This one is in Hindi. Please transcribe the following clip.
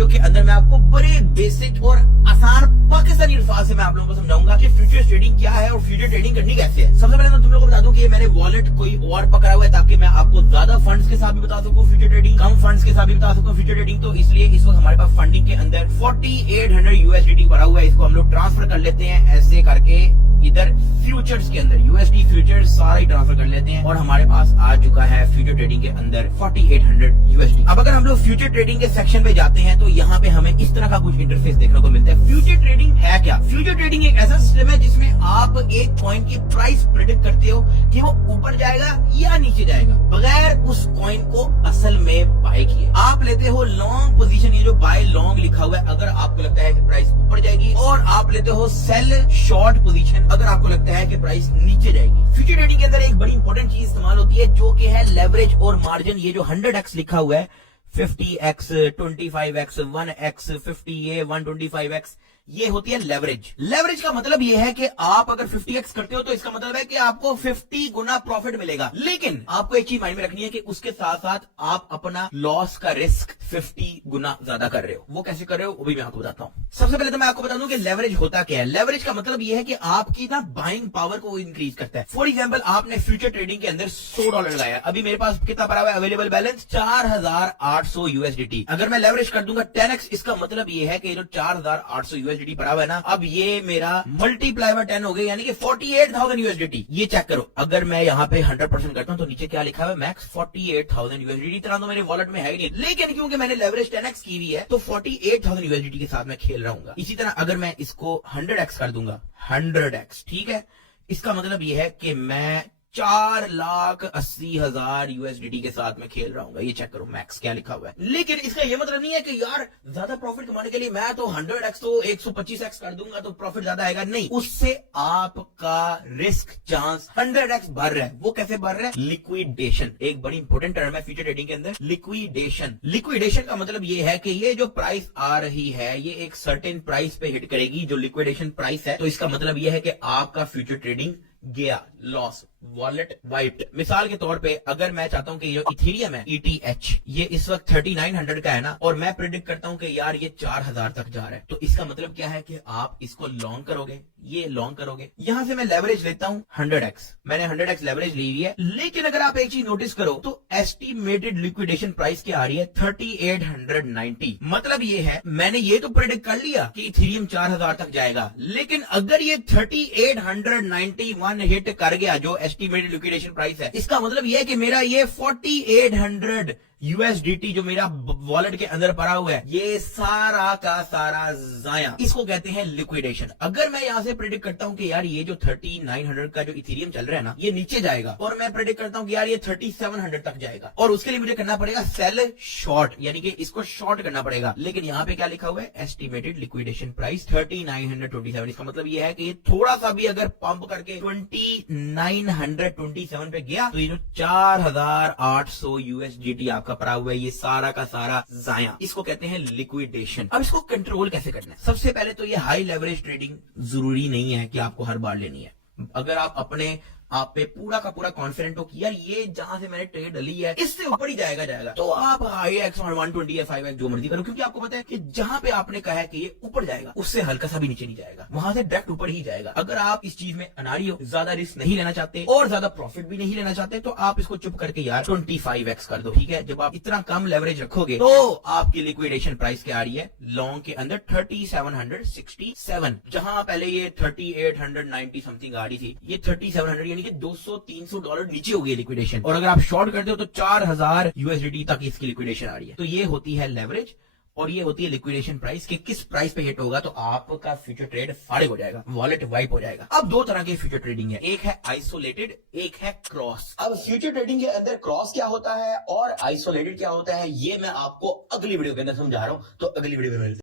वीडियो के अंदर मैं आपको बड़े बेसिक और आसान पाकिस्तानी अल्फाज से मैं आप लोगों को समझाऊंगा कि फ्यूचर ट्रेडिंग क्या है और फ्यूचर ट्रेडिंग करनी कैसे है। सबसे पहले तो तुम लोगों को बता दूं कि मैंने वॉलेट कोई और पकड़ा हुआ है ताकि मैं आपको ज्यादा फंड्स के साथ भी बता सकूं फ्यूचर ट्रेडिंग, कम फंड्स के साथ भी बता सकूं फ्यूचर ट्रेडिंग। तो इसलिए इस वक्त हमारे पास फंडिंग के अंदर 4800 यूएसडीटी भरा हुआ है। इसको हम लोग ट्रांसफर कर लेते हैं ऐसे करके इधर फ्यूचर्स के अंदर यूएसडी फ्यूचर्स सारे ट्रांसफर कर लेते हैं और हमारे पास आ चुका है फ्यूचर ट्रेडिंग के अंदर 4800 यूएसडी। अब अगर हम लोग फ्यूचर ट्रेडिंग के सेक्शन पे जाते हैं तो यहाँ पे हमें इस तरह का कुछ इंटरफेस देखने को मिलता है। फ्यूचर ट्रेडिंग है क्या? फ्यूचर ट्रेडिंग एक ऐसा सिस्टम है जिसमें आप एक कॉइन की प्राइस प्रेडिक्ट करते हो कि वो ऊपर जाएगा या नीचे जाएगा बगैर उस कॉइन को असल में बाय किए। आप लेते हो लॉन्ग पोजीशन, ये जो बाय लॉन्ग लिखा हुआ है अगर आपको लगता है कि प्राइस ऊपर जाएगी, और आप लेते हो सेल शॉर्ट पोजीशन अगर आपको लगता है कि प्राइस नीचे जाएगी। फ्यूचर ट्रेडिंग के अंदर एक बड़ी इंपॉर्टेंट चीज इस्तेमाल होती है जो कि है लेवरेज और मार्जिन। ये जो 100x लिखा हुआ है 50x 25x 1x 50a 125x, ये होती है लेवरेज। लेवरेज का मतलब ये है कि आप अगर 50x करते हो तो इसका मतलब है कि आपको 50 गुना प्रॉफिट मिलेगा। लेकिन आपको एक चीज माइंड में रखनी है कि उसके साथ साथ आप अपना लॉस का रिस्क 50 गुना ज्यादा कर रहे हो। वो कैसे कर रहे हो वो भी मैं आपको बताता हूं। सबसे पहले तो मैं आपको बता दूं कि लेवरेज होता क्या है। लेवरेज का मतलब ये है कि आपकी ना बाइंग पावर को इंक्रीज करता है। फॉर एग्जाम्पल आपने फ्यूचर ट्रेडिंग के अंदर $100 लगाया, अभी मेरे पास कितना पड़ा हुआ है अवेलेबल बैलेंस 4800 यूएसडीटी। अगर मैं लेवरेज कर दूंगा 10x, इसका मतलब ये है कि जो 4800 यूएसडीटी पड़ा हुआ है ना, अब ये मेरा मल्टीप्लाई बाय 10 हो गया, यानी कि 48,000 यूएसडीटी। ये चेक करो, अगर मैं यहाँ पे 100% करता हूँ तो नीचे क्या लिखा हुआ है मैक्स 48,000 यूएसडीटी। इतना तो मेरे वॉलेट में है ही नहीं, लेकिन क्योंकि मैंने लेवरेज 10x की हुई है तो 48,000 यूएसडीटी के साथ मैं खेल रहा हूँ। इसी तरह अगर मैं इसको 100x कर दूंगा 100x, ठीक है, इसका मतलब ये है कि मैं 4,80,000 यूएसडीटी के साथ में खेल रहा हूँ। ये चेक करो मैक्स क्या लिखा हुआ है। लेकिन इसका ये मतलब नहीं है कि यार ज्यादा प्रॉफिट कमाने के लिए मैं तो 100x तो 125x कर दूंगा तो प्रॉफिट ज्यादा आएगा। नहीं, उससे आपका रिस्क चांस 100x बढ़ रहा है। वो कैसे बढ़ रहा है? लिक्विडेशन एक बड़ी इंपॉर्टेंट टर्म है फ्यूचर ट्रेडिंग के अंदर। लिक्विडेशन, लिक्विडेशन का मतलब ये है कि ये जो प्राइस आ रही है ये एक सर्टेन प्राइस पे हिट करेगी जो लिक्विडेशन प्राइस है। तो इसका मतलब ये है कि आपका फ्यूचर ट्रेडिंग गया, लॉस, वॉलेट वाइप्ड। मिसाल के तौर पे अगर मैं चाहता हूं कि ये इथेरियम है ETH, ये इस वक्त 3900 का है ना, और मैं प्रेडिक्ट करता हूं कि यार ये 4000 तक जा रहा है, तो इसका मतलब क्या है कि आप इसको लॉन्ग करोगे, ये लॉन्ग करोगे। यहां से मैं लेवरेज लेता हूं 100x, मैंने 100x लेवरेज ली हुई है। लेकिन अगर आप एक चीज नोटिस करो तो एस्टिमेटेड लिक्विडेशन प्राइस क्या आ रही है 3890। मतलब ये है मैंने ये तो प्रेडिक्ट कर लिया कि इथेरियम 4000 तक जाएगा, लेकिन अगर ये 3891 हिट कर गया जो एस्टिमेटेड लिक्विडेशन प्राइस है, इसका मतलब यह है कि मेरा ये 4800 यूएसडीटी जो मेरा वॉलेट के अंदर पड़ा हुआ है ये सारा का सारा जाया। इसको कहते हैं लिक्विडेशन। अगर मैं यहां से प्रेडिक्ट करता हूं कि यार ये जो 3900 का जो इथेरियम चल रहा है ना ये नीचे जाएगा, और मैं प्रेडिक्ट करता हूं कि यार ये 3700 तक जाएगा, और उसके लिए मुझे करना पड़ेगा सेल शॉर्ट, यानी कि इसको शॉर्ट करना पड़ेगा। लेकिन यहाँ पे क्या लिखा हुआ है एस्टिमेटेड लिक्विडेशन प्राइस 3927। इसका मतलब ये है कि ये थोड़ा सा भी अगर पंप करके 2927 पे गया तो ये जो 4800 यूएसडीटी आपका पड़ा हुआ है ये सारा का सारा जाया। इसको कहते हैं लिक्विडेशन। अब इसको कंट्रोल कैसे करना है? सबसे पहले तो ये हाई लेवरेज ट्रेडिंग जरूरी नहीं है कि आपको हर बार लेनी है। अगर आप अपने आप पे पूरा का पूरा कॉन्फिडेंट हो कि यार ये जहां से मैंने ट्रेड डली है इससे ऊपर ही जाएगा, तो आप हाई एक्स और 120 या 5x जो मर्जी करो, क्योंकि आपको पता है कि जहां पे आपने कहा है कि ये ऊपर जाएगा उससे हल्का सा भी नीचे नहीं जाएगा, वहां से डायरेक्ट ऊपर ही जाएगा। अगर आप इस चीज में अनाड़ी हो, ज्यादा रिस्क नहीं लेना चाहते और ज्यादा प्रॉफिट भी नहीं लेना चाहते, तो आप इसको चुप करके यार 25x कर दो, ठीक है। जब आप इतना कम लेवरेज रखोगे तो आपकी लिक्विडेशन प्राइस क्या आ रही है लॉन्ग के अंदर 3767, जहां पहले ये 3890 समथिंग आ रही थी, ये 3700 यानी कि $200-300 नीचे हो गई लिक्विडेशन। और अगर आप शॉर्ट करते हो तो 4000 यूएसडीटी तक इसकी लिक्विडेशन आ रही है। तो ये होती है लेवरेज और ये होती है लिक्विडेशन प्राइस कि किस प्राइस पे हिट होगा तो आपका फ्यूचर ट्रेड फाड़िग हो जाएगा, वॉलेट वाइप हो जाएगा। अब दो तरह के फ्यूचर ट्रेडिंग है, एक है आइसोलेटेड, एक है क्रॉस। अब फ्यूचर ट्रेडिंग के अंदर क्रॉस क्या होता है और आइसोलेटेड क्या होता है ये मैं आपको अगली वीडियो के अंदर समझा रहा हूं, तो अगली वीडियो में मिलते हैं।